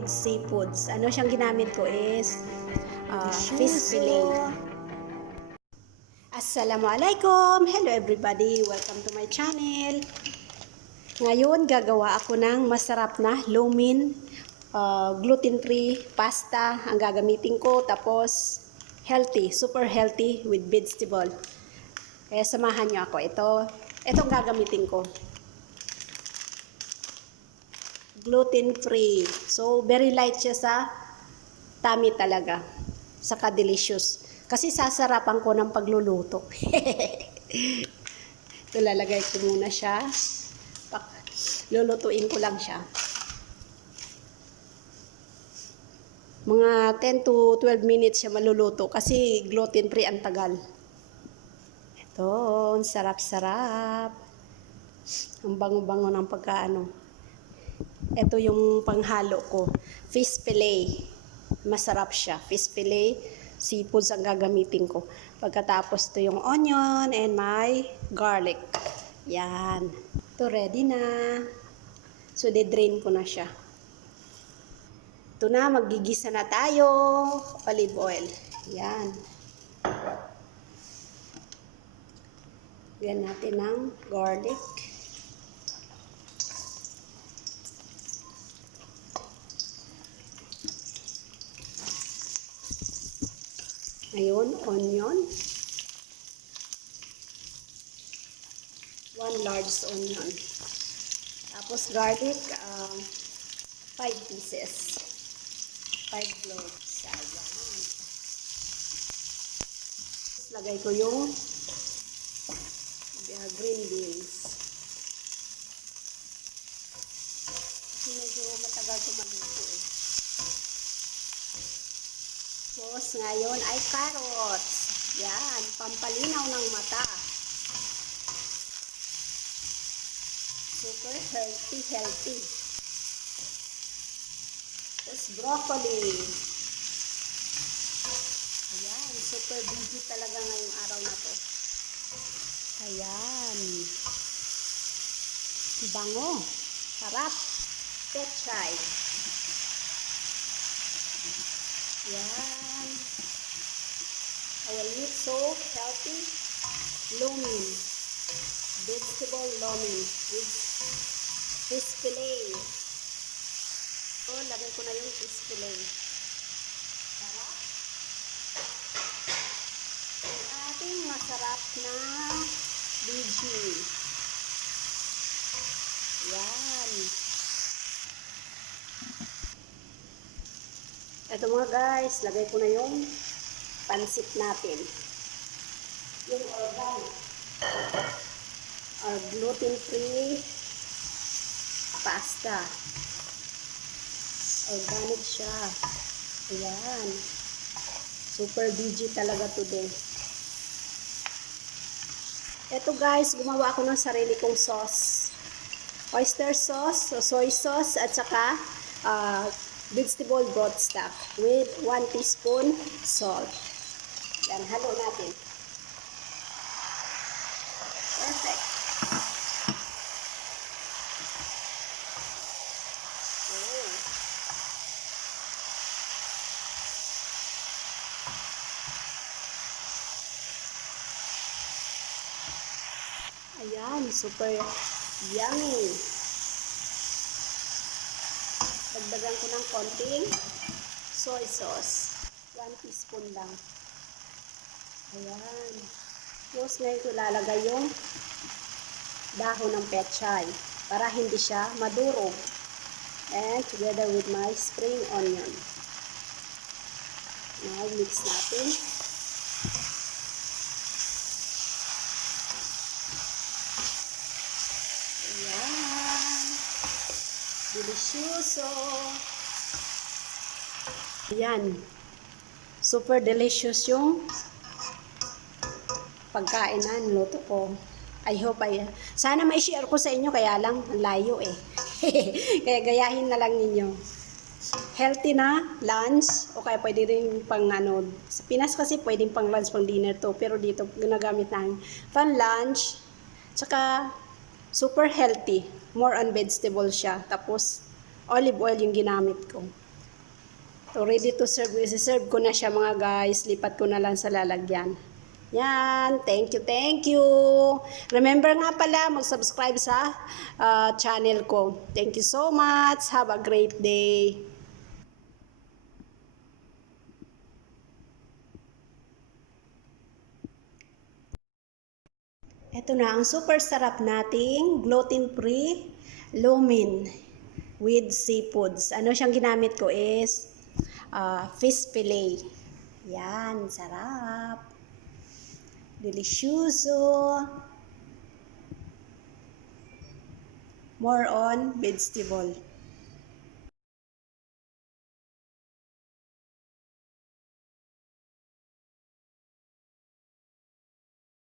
with seafoods. Ano siyang ginamit ko is fish fillet. Assalamu Alaikum! Hello everybody! Welcome to my channel. Ngayon, gagawa ako ng masarap na low-min, gluten-free pasta ang gagamitin ko. Tapos, healthy, super healthy with vegetable. Kaya samahan nyo ako. Itong gagamitin ko. Gluten-free. So, very light siya sa tummy talaga. Saka delicious. Kasi sasarapan ko ng pagluluto. Ito, lalagay ko muna siya. Lulutuin ko lang siya. Mga 10 to 12 minutes siya maluluto kasi gluten-free ang tagal. Ito, ang sarap-sarap. Ang bango-bango ng pagkaano. Ito yung panghalo ko. Fish fillet. Masarap siya. Fish fillet. Seafoods ang gagamitin ko. Pagkatapos ito yung onion and my garlic. Yan. Ito ready na. So, de-drain ko na siya. Ito na, magigisa na tayo. Olive oil. Yan. Yan natin ng garlic. Ngayon, onion. 1 large onion. Tapos garlic, 5 pieces. 5 cloves. Ayan. Lagay ko yung green beans. Medyo matagal ito maluto eh. Tapos ngayon ay carrots. Yan, pampalinaw ng mata. Super healthy. Tapos broccoli. Ayan, super busy talaga ngayong araw na to. Ayan. Bango. Sarap. Pechay. Ayan. I will eat so healthy. Low-min. Vegetable low-min with fish fillet. So, lagay ko na yung fish fillet. Sarap. Ang ating masarap na veggie. Yan. Ito mga guys, lagay ko na yung pansit natin. Yung organic. Gluten-free pasta. Organic siya. Ayan. Super veggie talaga today. Ito guys, gumawa ako ng sarili kong sauce. Oyster sauce, soy sauce, at saka vegetable broth stock with 1 teaspoon salt. Yan, halo natin. Perfect. Ayan, super yummy. Dagdagan ko ng konting soy sauce. 1 teaspoon lang. Ayan. Tapos ngayon ko lalagay yung dahon ng pechay para hindi siya madurog. And together with my spring onion. Now, mix natin. Delicioso. Ayan. Super delicious yung pagkain na niluto ko. I hope sana may share ko sa inyo, kaya lang layo eh. Kaya gayahin na lang ninyo. Healthy na lunch, o kaya pwede rin pang sa Pinas kasi pwedeng pang lunch, pang dinner to, pero dito ginagamit namin pang lunch. Tsaka super healthy. More on vegetable siya. Tapos, olive oil yung ginamit ko. So, ready to serve. Serve ko na siya mga guys. Lipat ko na lang sa lalagyan. Yan. Thank you, thank you. Remember nga pala, mag-subscribe sa channel ko. Thank you so much. Have a great day. Ito na ang super sarap nating gluten-free lumen with seafoods. Ano siyang ginamit ko is fish fillet. Yan, sarap. Delicioso. More on vegetable.